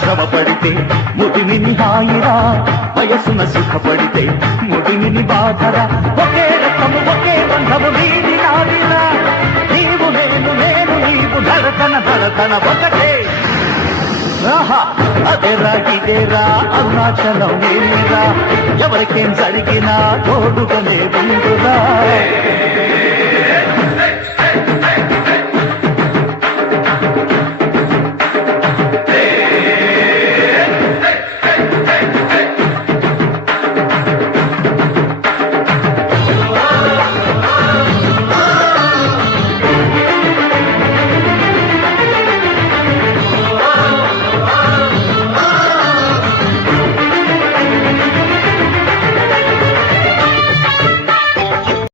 శ్రమ పడితే ముదిని హాయిరా వయసున సుఖపడితే ముదిని బాధరా ఒకే రకము ఒకే బంధము నీది నాదిరా నీవు నేను నేను నీవు ధడతన ఒకటే అదేరా ఇదేరా అరుణాచలం ఏమిరా ఎవరికేం జరిగినా తోడుగానే ఉండురా